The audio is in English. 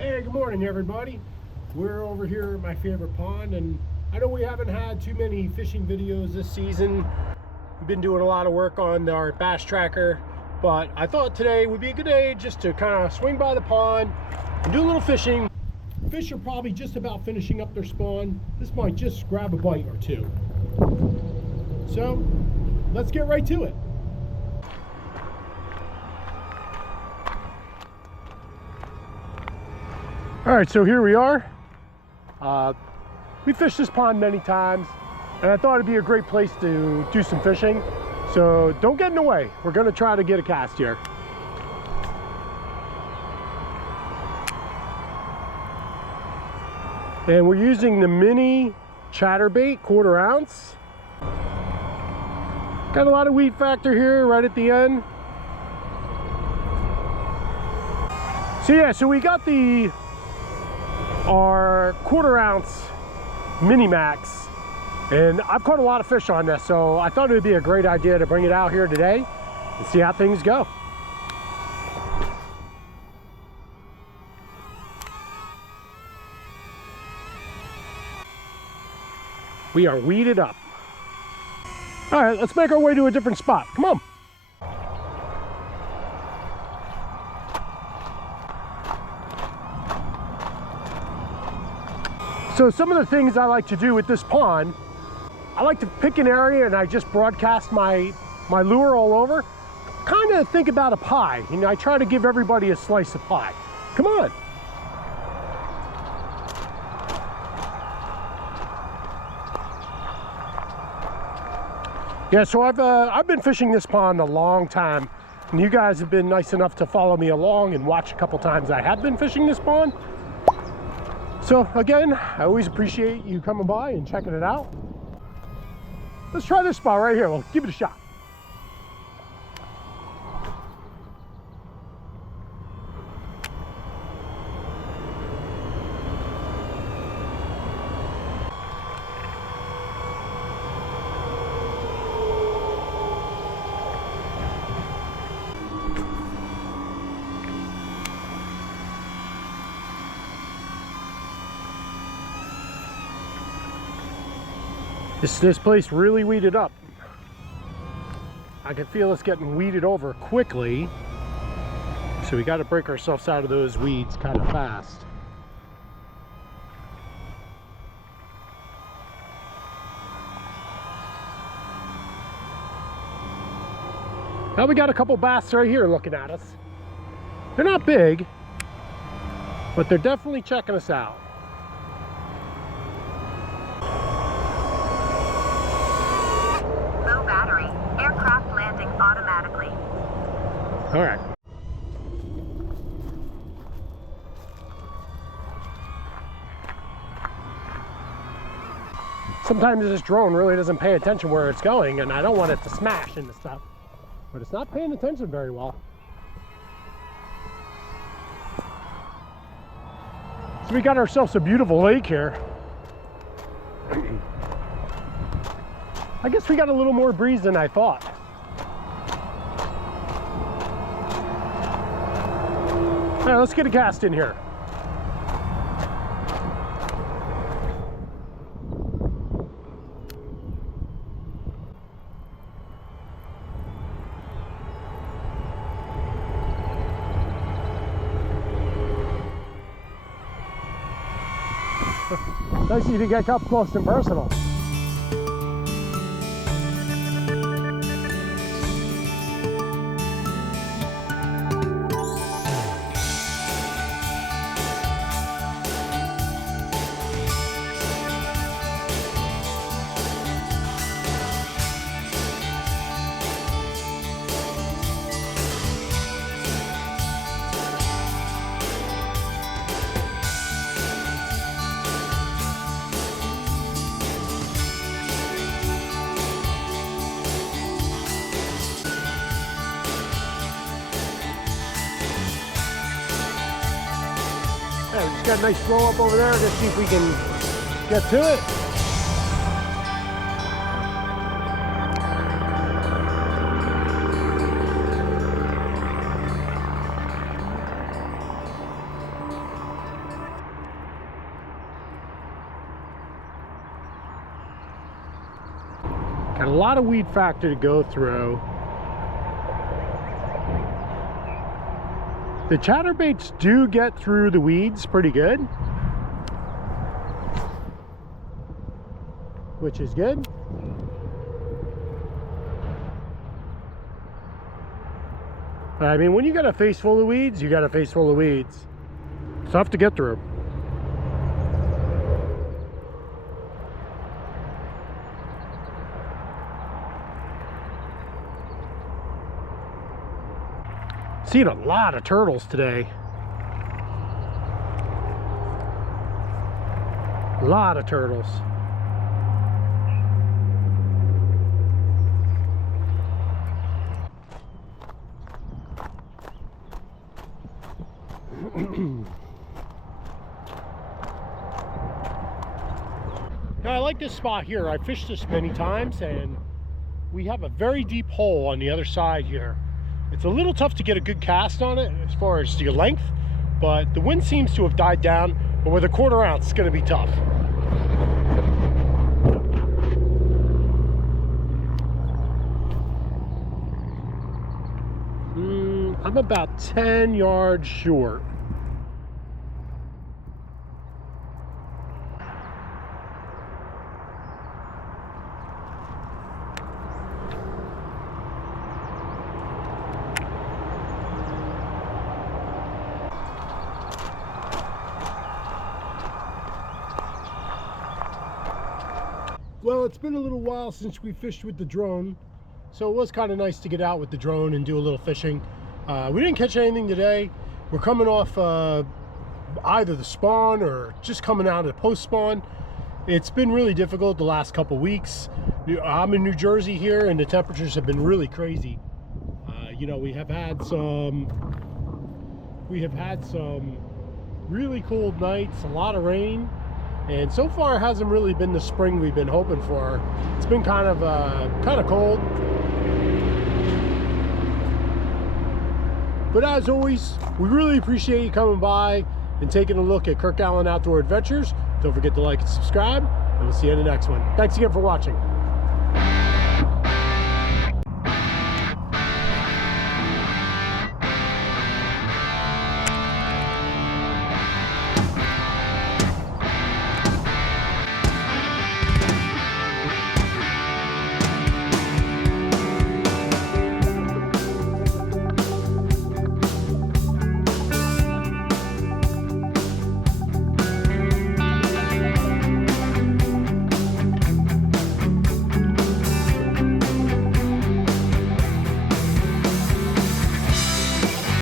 Hey, good morning everybody. We're over here at my favorite pond, and I know we haven't had too many fishing videos this season. We've been doing a lot of work on our bass tracker, but I thought today would be a good day just to kind of swing by the pond and do a little fishing. Fish are probably just about finishing up their spawn. This might just grab a bite or two. So let's get right to it. All right, so here we are. We fished this pond many times, and I thought it'd be a great place to do some fishing. So don't get in the way. We're gonna try to get a cast here. And we're using the mini Chatterbait 1/4 ounce. Got a lot of weed factor here right at the end. So yeah, so we got our 1/4 ounce mini max, and I've caught a lot of fish on this, so I thought it would be a great idea to bring it out here today and see how things go. We are weeded up. All right, let's make our way to a different spot. Come on. So some of the things I like to do with this pond, I like to pick an area and I just broadcast my lure all over. Kind of think about a pie. You know, I try to give everybody a slice of pie. Come on. Yeah, so I've been fishing this pond a long time, and you guys have been nice enough to follow me along and watch a couple times I have been fishing this pond. So again, I always appreciate you coming by and checking it out. Let's try this spot right here. We'll give it a shot. This place really weeded up. I can feel us getting weeded over quickly. So we got to break ourselves out of those weeds kind of fast. Now we got a couple bass right here looking at us. They're not big, but they're definitely checking us out. All right. Sometimes this drone really doesn't pay attention where it's going, and I don't want it to smash into stuff, but it's not paying attention very well. So we got ourselves a beautiful lake here. I guess we got a little more breeze than I thought. All right, let's get a cast in here. Nice of you to get up close and personal. Yeah, we just got a nice flow up over there. Let's see if we can get to it. Got a lot of weed factor to go through. The chatterbaits do get through the weeds pretty good, which is good. I mean, when you got a face full of weeds, you got a face full of weeds. It's tough to get through. Seen a lot of turtles today. A lot of turtles. Now I like this spot here. I fished this many times and we have a very deep hole on the other side here. It's a little tough to get a good cast on it as far as the length, but the wind seems to have died down, but with a 1/4 ounce it's going to be tough. I'm about 10 yards short. Well, it's been a little while since we fished with the drone, so it was kind of nice to get out with the drone and do a little fishing. We didn't catch anything today. We're coming off either the spawn or just coming out of the post spawn. It's been really difficult the last couple weeks. I'm in New Jersey here and the temperatures have been really crazy. You know, we have had some really cold nights, a lot of rain. And so far it hasn't really been the spring we've been hoping for. It's been kind of cold. But as always, we really appreciate you coming by and taking a look at Kirk Allen Outdoor Adventures. Don't forget to like and subscribe, and we'll see you in the next one. Thanks again for watching.